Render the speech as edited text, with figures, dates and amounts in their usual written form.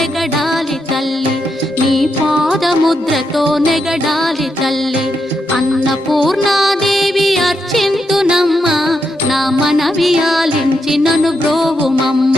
నెగడాలి తల్లి, నీ పాదముద్రతో నెగడాలి తల్లి. అన్నపూర్ణాదేవి అర్చింతునమ్మ, నా మనవి ఆలించి నన్ను బ్రోవుమమ్మ.